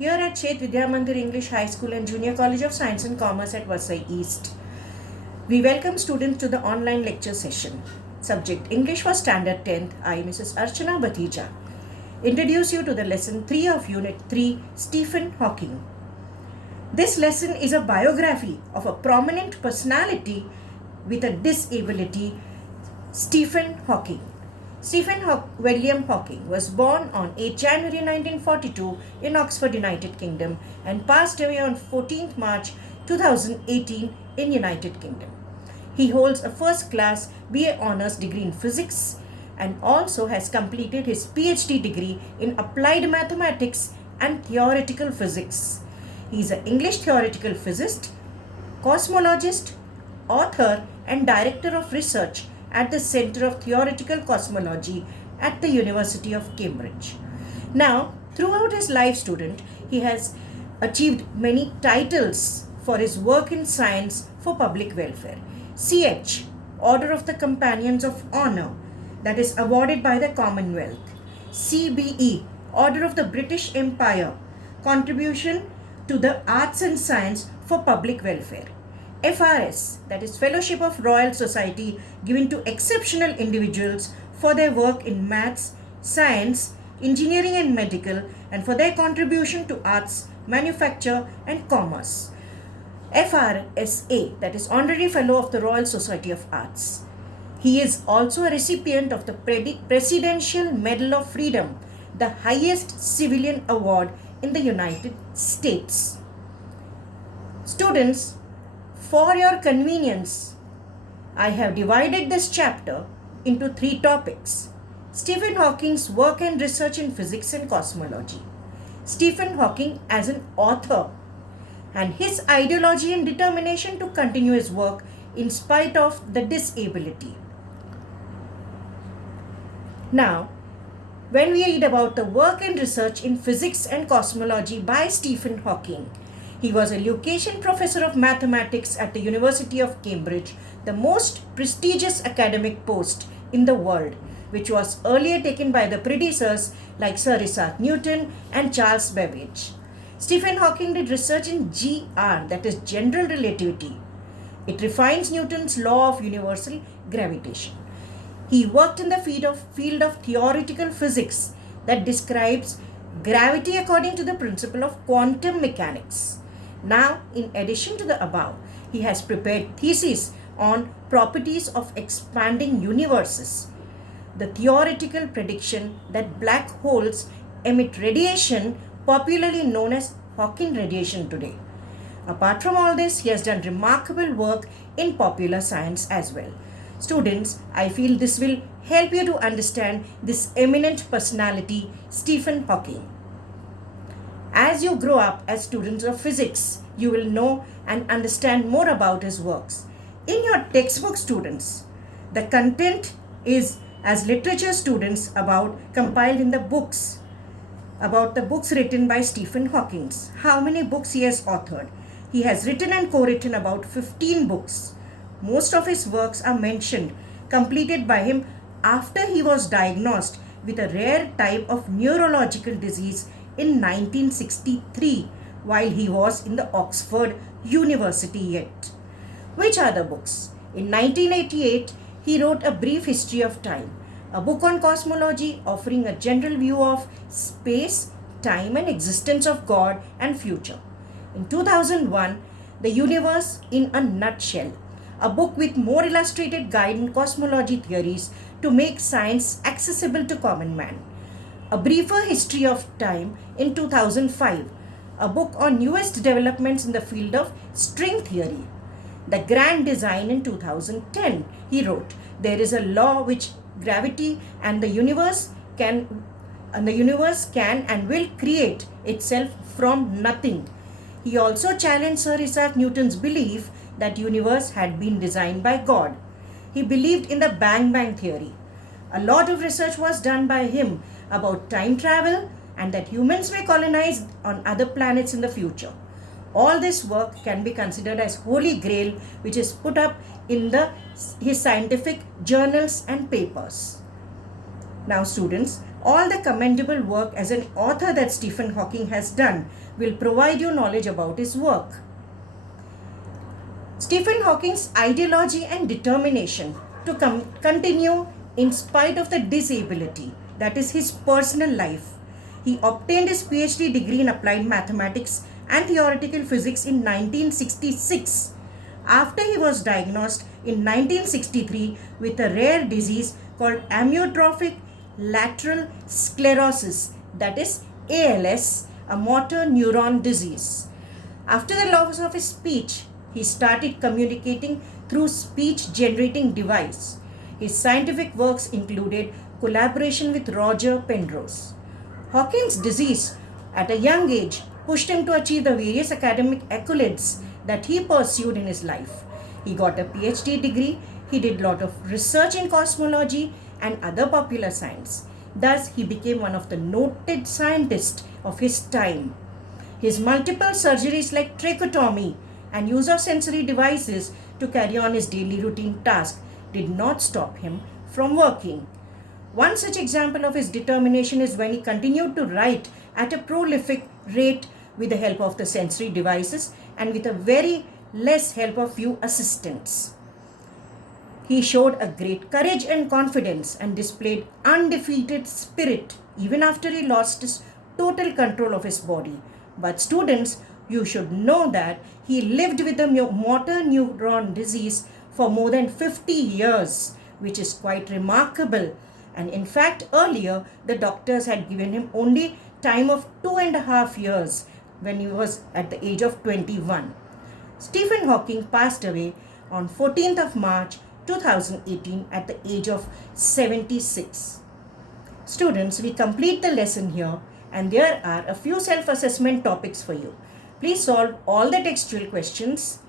here at Chet Vidya Mandir English High School and Junior College of Science and Commerce at Vasai East. We welcome students to the online lecture session. Subject English for Standard 10th. I, Mrs. Archana Batija, introduce you to the lesson 3 of Unit 3, Stephen Hawking. This lesson is a biography of a prominent personality with a disability, Stephen Hawking. William Hawking was born on 8 January 1942 in Oxford, United Kingdom and passed away on 14th March 2018 in United Kingdom. He holds a first class BA Honours degree in physics and also has completed his PhD degree in applied mathematics and theoretical physics. He is an English theoretical physicist, cosmologist, author and director of research at the Center of Theoretical Cosmology at the University of Cambridge. Now, throughout his life, he has achieved many titles for his work in science for public welfare. CH, Order of the Companions of Honor, that is awarded by the Commonwealth. CBE, Order of the British Empire, contribution to the arts and science for public welfare. FRS, that is Fellowship of Royal Society, given to exceptional individuals for their work in maths, science, engineering and medical, and for their contribution to arts, manufacture and commerce. FRSA, that is Honorary Fellow of the Royal Society of Arts. He is also a recipient of the Presidential Medal of Freedom, the highest civilian award in the United States. Students, for your convenience, I have divided this chapter into 3 topics. Stephen Hawking's work and research in physics and cosmology. Stephen Hawking as an author and his ideology and determination to continue his work in spite of the disability. Now, when we read about the work and research in physics and cosmology by Stephen Hawking, he was a Lucasian Professor of Mathematics at the University of Cambridge, the most prestigious academic post in the world, which was earlier taken by the predecessors like Sir Isaac Newton and Charles Babbage. Stephen Hawking did research in GR, that is general relativity. It refines Newton's law of universal gravitation. He worked in the field of theoretical physics that describes gravity according to the principle of quantum mechanics. Now, in addition to the above, he has prepared theses on properties of expanding universes, the theoretical prediction that black holes emit radiation popularly known as Hawking radiation today. Apart from all this, he has done remarkable work in popular science as well. Students, I feel this will help you to understand this eminent personality, Stephen Hawking. As you grow up as students of physics, you will know and understand more about his works. In your textbook, students, the content is as literature students compiled in the books, about the books written by Stephen Hawking. How many books he has authored? He has written and co-written about 15 books. Most of his works are mentioned, completed by him after he was diagnosed with a rare type of neurological disease in 1963 while he was in the Oxford University yet. Which are the books? In 1988, he wrote A Brief History of Time, a book on cosmology offering a general view of space, time and existence of God and future. In 2001, The Universe in a Nutshell, a book with more illustrated guide in cosmology theories to make science accessible to common man. A Briefer History of Time in 2005, a book on newest developments in the field of string theory. The Grand Design in 2010, he wrote, there is a law which gravity and the universe can and will create itself from nothing. He also challenged Sir Isaac Newton's belief that universe had been designed by God. He believed in the Bang Bang theory. A lot of research was done by him about time travel and that humans may colonize on other planets in the future. All this work can be considered as holy grail, which is put up in his scientific journals and papers. Now students, All the commendable work as an author that Stephen Hawking has done will provide you knowledge about his work. Stephen Hawking's ideology and determination to continue in spite of the disability, that is his personal life. He obtained his PhD degree in applied mathematics and theoretical physics in 1966 after he was diagnosed in 1963 with a rare disease called amyotrophic lateral sclerosis, that is ALS, a motor neuron disease. After the loss of his speech, he started communicating through speech generating device. His scientific works included collaboration with Roger Penrose. Hawking's disease at a young age pushed him to achieve the various academic accolades that he pursued in his life. He got a PhD degree, he did a lot of research in cosmology and other popular science. Thus, he became one of the noted scientists of his time. His multiple surgeries like tracheotomy and use of sensory devices to carry on his daily routine task did not stop him from working. One such example of his determination is when he continued to write at a prolific rate with the help of the sensory devices and with a very less help of few assistants. He showed a great courage and confidence and displayed undefeated spirit even after he lost his total control of his body. But students, you should know that he lived with the motor neuron disease for more than 50 years, which is quite remarkable. And in fact, earlier the doctors had given him only time of 2.5 years when he was at the age of 21. Stephen Hawking passed away on 14th of March 2018 at the age of 76. Students, we complete the lesson here and there are a few self-assessment topics for you. Please solve all the textual questions.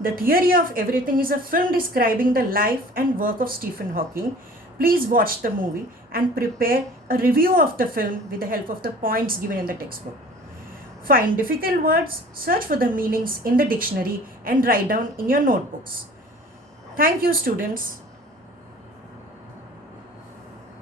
The Theory of Everything is a film describing the life and work of Stephen Hawking. Please watch the movie and prepare a review of the film with the help of the points given in the textbook. Find difficult words, search for the meanings in the dictionary and write down in your notebooks. Thank you, students.